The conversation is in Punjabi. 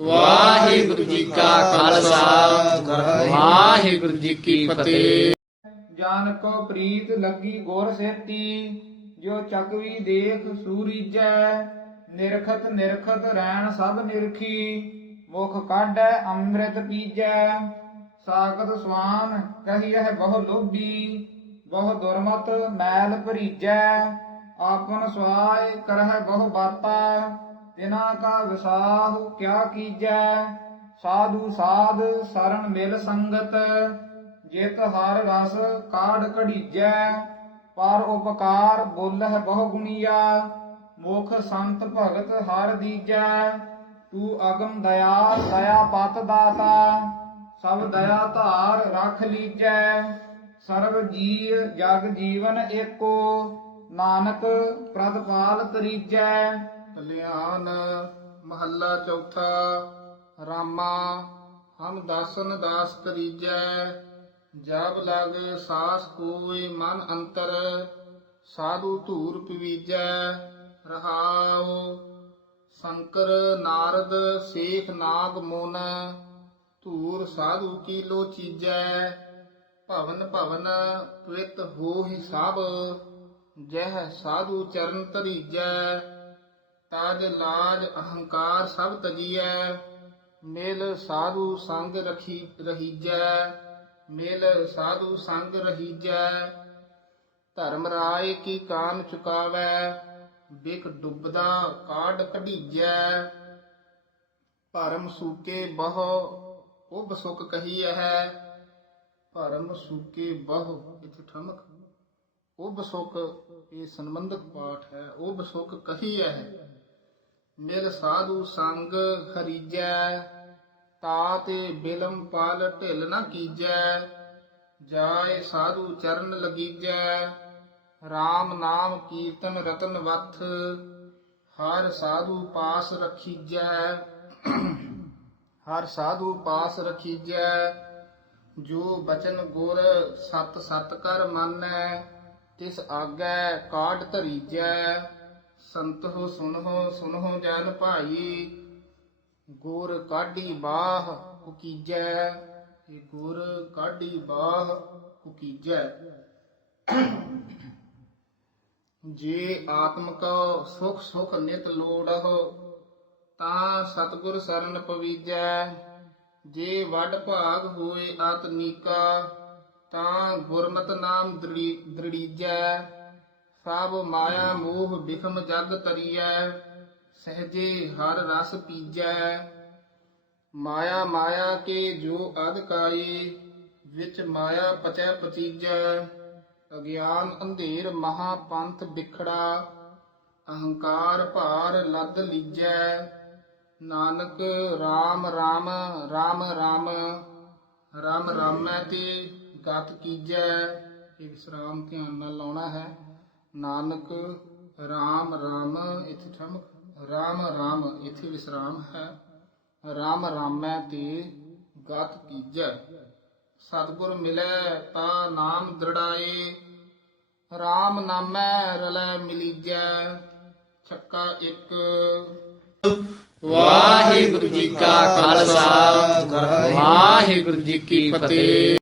ਵਾਹਿਗੁਰੂ ਜੀ ਕਾ ਖਾਲਸਾ। ਵਾਹਿਗੁਰੂ ਜੀ ਕੀ ਫਤਿਹ। ਜਾਨ ਕੋ ਪ੍ਰੀਤ ਲੱਗੀ ਗੁਰ ਸੇਤੀ ਜੋ ਚੱਕਵੀ ਦੇਖ ਸੂਰੀਜੈ, ਨਿਰਖਤ ਨਿਰਖਤ ਰੈਣ ਸਭ ਨਿਰਖੀ, ਮੁਖ ਕਾਢੈ ਅੰਮ੍ਰਿਤ ਪੀਜੈ। ਸਾਗਤ ਸਵਾਨ ਕਹੀਐ ਬਹੁ ਲੋਭੀ, ਬਹੁ ਦੁਰਮਤ ਮੈਲ ਭਰੀਜੈ। ਆਪਨ ਸਵਾਇ ਕਰਹਿ ਬਹੁ ਬਾਤਾ ਤਿਨਾ ਕਾ ਵਿਸਾਹ ਕਿਆ ਕੀਜੈ? ਸਾਧੂ ਸਾਧ ਸਰਣ ਮਿਲ ਸੰਗਤ, ਜਿਤ ਹਰ ਰਸ ਕਾਢ ਕਢੀਜੈ ਪਰ ਉਪਕਾਰ ਬੋਲਹਿ ਬਹੁ ਗੁਣੀਆ, ਮੁਖ ਸੰਤ ਭਗਤ ਹਰ ਦੀਜੈ। ਤੂੰ ਅਗਮ ਦਇਆ ਦਇਆ ਪਤ ਦਾਤਾ, ਸਭ ਦਇਆ ਧਾਰ ਰਖ ਲੀਜੈ। ਸਰਬ ਜੀਵ ਜਗ ਜੀਵਨ ਏਕੋ, ਨਾਨਕ ਪ੍ਰਤਪਾਲ ਕਰੀਜੈ ਕਲਿਆਣ ਮਹੱਲਾ ਚੌਥਾ, ਰਾਮਾ, ਹਮ ਦਾਸਨ ਦਾਸ ਕਰੀਜੈ ਜਬ ਲਗ ਸਾਸ ਹੋਏ ਮਨ ਅੰਤਰ, ਸਾਧੂ ਧੂਰ ਪਵੀਜੈ, ਰਹਾਉ, ਸ਼ੰਕਰ ਨਾਰਦ ਸੇਖ ਨਾਗ ਮੋਨ, ਧੂਰ ਸਾਧੂ ਕੀ ਲੋ ਚੀਜੈ, ਭਵਨ ਭਵਨ ਪ੍ਰਿਤ ਹੋਹਿ ਸਭ, ਜਹ ਸਾਧੂ ਚਰਨ ਧਰੀਜੈ। ਤਾਜ ਲਾਜ ਅਹੰਕਾਰ ਸਭ ਤਜੀਐ, ਮਿਲ ਸਾਧੂ ਸੰਗ ਰਖੀ ਰਹੀਜੈ, ਮਿਲ ਸਾਧੂ ਸੰਗ ਰਹੀਜੈ। ਧਰਮ ਰਾਏ ਕੀ ਕਾਨ ਚੁਕਾਵੈ ਬਿਕ ਡੁੱਬਦਾ ਕਾਢ ਕਢੀਜੈ। ਭਰਮ ਸੂਕੇ ਬਹੁ, ਉਬ ਸੁਖ ਕਹੀ ਹੈ ਭਰਮ ਸੂਕੇ ਬਹੁ, ਇਥੇ ਠਮਕ। ਉਬ ਸੁਖ, ਇਹ ਸੰਬੰਧਕ ਪਾਠ ਹੈ, ਉਬ ਸੁਖ ਕਹੀ ਹੈ ਮਿਲ ਸਾਧੂ ਸੰਗ ਖਰੀਜੈ ਤਾ ਤੇ ਬਿਲਮ ਪਾਲ ਢਿਲ ਨਾ ਕੀਜੈ, ਜਾਏ ਸਾਧੂ ਚਰਨ ਲਗੀਜੈ RAM ਨਾਮ ਕੀਰਤਨ ਰਤਨ ਵਥ, ਹਰ ਸਾਧੂ ਪਾਸ ਰਖੀਜੈ, ਹਰ ਸਾਧੂ ਪਾਸ ਰਖੀਜੈ, ਜੋ ਬਚਨ ਗੁਰ ਸਤ ਸਤ ਕਰ ਮੰਨੈ, ਤਿਸ ਆਗੈ ਕਾਢ ਧਰੀਜੈ। ਸੰਤੋ ਸੁਨਹੁ ਸੁਨਹੁ ਜਨ ਭਾਈ, ਗੁਰ ਕਾਢੀ ਬਾਹ ਕੁਕੀਜੈ, ਇਹ ਗੁਰ ਕਾਢੀ ਬਾਹ ਕੁਕੀਜੈ। ਜੇ ਆਤਮ ਕੋ ਸੁਖ ਸੁਖ ਨਿਤ ਲੋੜਹੁ, ਤਾਂ ਸਤਿਗੁਰ ਸਰਨ ਪਵੀਜੈ। ਜੇ ਵੱਡ ਭਾਗ ਹੋਏ ਆਤਮੀਕਾ, ਤਾਂ ਗੁਰਮਤਿ ਨਾਮ ਦ੍ਰਿੜੀ- ਦ੍ਰਿੜੀਜੈ। ਸਭ ਮਾਇਆ, ਮੋਹ ਬਿਖਮ ਜਗ ਤਰੀਐ, ਸਹਜੇ ਹਰ ਰਸ ਪੀਜੈ। ਮਾਇਆ ਮਾਇਆ ਕੇ ਜੋ ਅਧਕਾਈ ਵਿੱਚ ਮਾਇਆ ਪਚੈ ਪਚੀਜੈ। ਅਗਿਆਨ ਅੰਧੇਰ ਮਹਾ ਪੰਥ ਵਿਖੜਾ ਅਹੰਕਾਰ ਭਾਰ ਲੱਦ ਲੀਜੈ। Nanak RAM RAM RAM RAM RAM ਰਾਮੈ ਤੇ ਗਤ ਕੀਜੈ। ਇਹ ਵਿਸਰਾਮ ਧਿਆਨ ਨਾਲ ਲਾਉਣਾ ਹੈ। ਨਾਨਕ RAM RAM ਇਥੇ ਠਮਕ RAM RAM ਇਥੇ ਵਿਸਰਾਮ ਹੈ। RAM ਰਾਮੈ ਤੇ ਗਤ ਕੀਜੈ। ਸਤਿਗੁਰ ਮਿਲੈ ਤਾ ਨਾਮ ਦ੍ਰਿੜਾਏ। RAM ਨਾਮੈ ਰਲੈ ਮਿਲੀਜੈ। ਛੱਕਾ ਇੱਕ। ਵਾਹਿਗੁਰੂ ਜੀ ਕਾ ਖਾਲਸਾ। ਵਾਹਿਗੁਰੂ ਜੀ ਕੀ ਫਤਿਹ।